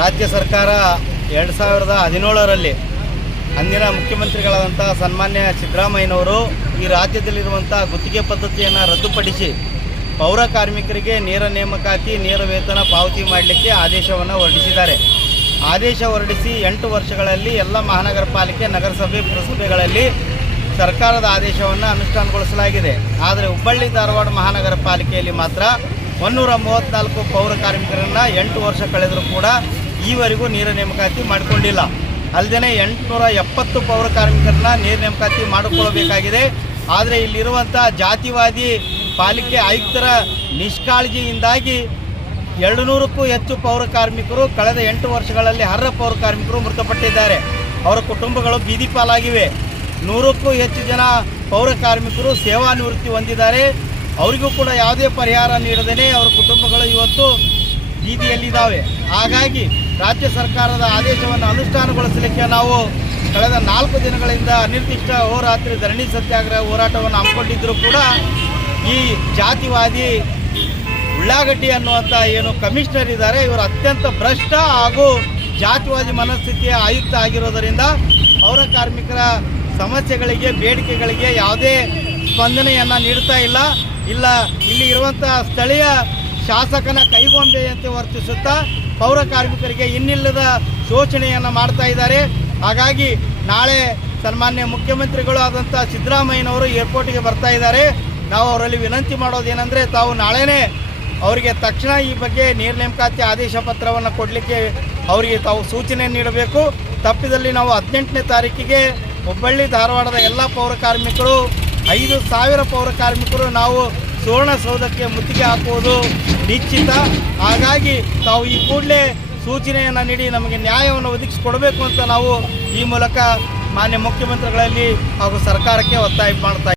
ರಾಜ್ಯ ಸರ್ಕಾರ ಎರಡು ಸಾವಿರದ ಹದಿನೇಳರಲ್ಲಿ ಅಂದಿನ ಮುಖ್ಯಮಂತ್ರಿಗಳಾದಂಥ ಸನ್ಮಾನ್ಯ ಸಿದ್ದರಾಮಯ್ಯನವರು ಈ ರಾಜ್ಯದಲ್ಲಿರುವಂಥ ಗುತ್ತಿಗೆ ಪದ್ಧತಿಯನ್ನು ರದ್ದುಪಡಿಸಿ ಪೌರ ಕಾರ್ಮಿಕರಿಗೆ ನೇರ ನೇಮಕಾತಿ, ನೇರ ವೇತನ ಪಾವತಿ ಮಾಡಲಿಕ್ಕೆ ಆದೇಶವನ್ನು ಹೊರಡಿಸಿದ್ದಾರೆ. ಆದೇಶ ಹೊರಡಿಸಿ ಎಂಟು ವರ್ಷಗಳಲ್ಲಿ ಎಲ್ಲ ಮಹಾನಗರ ಪಾಲಿಕೆ, ನಗರಸಭೆ, ಪುರಸಭೆಗಳಲ್ಲಿ ಸರ್ಕಾರದ ಆದೇಶವನ್ನು ಅನುಷ್ಠಾನಗೊಳಿಸಲಾಗಿದೆ. ಆದರೆ ಹುಬ್ಬಳ್ಳಿ, ಧಾರವಾಡ ಮಹಾನಗರ ಪಾಲಿಕೆಯಲ್ಲಿ ಮಾತ್ರ ಒನ್ನೂರ ಮೂವತ್ತ್ನಾಲ್ಕು ಪೌರ ಕಾರ್ಮಿಕರನ್ನು ಎಂಟು ವರ್ಷ ಕಳೆದರೂ ಕೂಡ ಈವರೆಗೂ ನೇರ ನೇಮಕಾತಿ ಮಾಡಿಕೊಂಡಿಲ್ಲ. ಅಲ್ಲದೆ ಎಂಟುನೂರ ಎಪ್ಪತ್ತು ಪೌರ ಕಾರ್ಮಿಕರನ್ನ ನೇರ ನೇಮಕಾತಿ ಮಾಡಿಕೊಳ್ಳಬೇಕಾಗಿದೆ. ಆದರೆ ಇಲ್ಲಿರುವಂಥ ಜಾತಿವಾದಿ ಪಾಲಿಕೆ ಆಯುಕ್ತರ ನಿಷ್ಕಾಳಜಿಯಿಂದಾಗಿ ಎರಡು ನೂರಕ್ಕೂ ಹೆಚ್ಚು ಪೌರ ಕಾರ್ಮಿಕರು ಕಳೆದ ಎಂಟು ವರ್ಷಗಳಲ್ಲಿ ಅರ್ಹ ಪೌರ ಕಾರ್ಮಿಕರು ಮೃತಪಟ್ಟಿದ್ದಾರೆ. ಅವರ ಕುಟುಂಬಗಳು ಬೀದಿ ಪಾಲಾಗಿವೆ. ನೂರಕ್ಕೂ ಹೆಚ್ಚು ಜನ ಪೌರ ಕಾರ್ಮಿಕರು ಸೇವಾ ನಿವೃತ್ತಿ ಹೊಂದಿದ್ದಾರೆ. ಅವರಿಗೂ ಕೂಡ ಯಾವುದೇ ಪರಿಹಾರ ನೀಡದೇ ಅವರ ಕುಟುಂಬಗಳು ಇವತ್ತು ಬೀದಿಯಲ್ಲಿದ್ದಾವೆ. ಹಾಗಾಗಿ ರಾಜ್ಯ ಸರ್ಕಾರದ ಆದೇಶವನ್ನು ಅನುಷ್ಠಾನಗೊಳಿಸಲಿಕ್ಕೆ ನಾವು ಕಳೆದ ನಾಲ್ಕು ದಿನಗಳಿಂದ ಅನಿರ್ದಿಷ್ಟ ಹೋರಾತ್ರಿ, ಧರಣಿ ಸತ್ಯಾಗ್ರಹ ಹೋರಾಟವನ್ನು ಹಮ್ಮಿಕೊಂಡಿದ್ದರೂ ಕೂಡ ಈ ಜಾತಿವಾದಿ ಉಳ್ಳಾಗಡ್ಡಿ ಅನ್ನುವಂಥ ಏನು ಕಮಿಷನರ್ ಇದ್ದಾರೆ, ಇವರು ಅತ್ಯಂತ ಭ್ರಷ್ಟ ಹಾಗೂ ಜಾತಿವಾದಿ ಮನಸ್ಥಿತಿಯ ಆಯುಕ್ತ ಆಗಿರೋದರಿಂದ ಪೌರ ಕಾರ್ಮಿಕರ ಸಮಸ್ಯೆಗಳಿಗೆ, ಬೇಡಿಕೆಗಳಿಗೆ ಯಾವುದೇ ಸ್ಪಂದನೆಯನ್ನು ನೀಡ್ತಾ ಇಲ್ಲ. ಇಲ್ಲ, ಇಲ್ಲಿ ಇರುವಂಥ ಸ್ಥಳೀಯ ಶಾಸಕನ ಕೈಗೊಂಬೆಯಂತೆ ವರ್ತಿಸುತ್ತಾ ಪೌರ ಕಾರ್ಮಿಕರಿಗೆ ಇನ್ನಿಲ್ಲದ ಶೋಷಣೆಯನ್ನು ಮಾಡ್ತಾ ಇದ್ದಾರೆ. ಹಾಗಾಗಿ ನಾಳೆ ಸನ್ಮಾನ್ಯ ಮುಖ್ಯಮಂತ್ರಿಗಳು ಆದಂಥ ಸಿದ್ದರಾಮಯ್ಯನವರು ಏರ್ಪೋರ್ಟ್ಗೆ ಬರ್ತಾ ಇದ್ದಾರೆ. ನಾವು ಅವರಲ್ಲಿ ವಿನಂತಿ ಮಾಡೋದೇನೆಂದರೆ ತಾವು ನಾಳೆನೇ ಅವರಿಗೆ ತಕ್ಷಣ ಈ ಬಗ್ಗೆ ನೇರ ನೇಮಕಾತಿ ಆದೇಶ ಪತ್ರವನ್ನು ಕೊಡಲಿಕ್ಕೆ ಅವರಿಗೆ ತಾವು ಸೂಚನೆ ನೀಡಬೇಕು. ತಪ್ಪಿದಲ್ಲಿ ನಾವು ಹದಿನೆಂಟನೇ ತಾರೀಕಿಗೆ ಹುಬ್ಬಳ್ಳಿ ಧಾರವಾಡದ ಎಲ್ಲ ಪೌರ ಕಾರ್ಮಿಕರು, ಐದು ಸಾವಿರ ಪೌರ ಕಾರ್ಮಿಕರು ನಾವು ಸುವರ್ಣಸೌಧಕ್ಕೆ ಮುತ್ತಿಗೆ ಹಾಕುವುದು ನಿಶ್ಚಿತ. ಹಾಗಾಗಿ ತಾವು ಈ ಕೂಡಲೇ ಸೂಚನೆಯನ್ನು ನೀಡಿ ನಮಗೆ ನ್ಯಾಯವನ್ನು ಒದಗಿಸಿಕೊಡಬೇಕು ಅಂತ ನಾವು ಈ ಮೂಲಕ ಮಾನ್ಯ ಮುಖ್ಯಮಂತ್ರಿಗಳಲ್ಲಿ ಹಾಗೂ ಸರ್ಕಾರಕ್ಕೆ ಒತ್ತಾಯ ಮಾಡ್ತಾ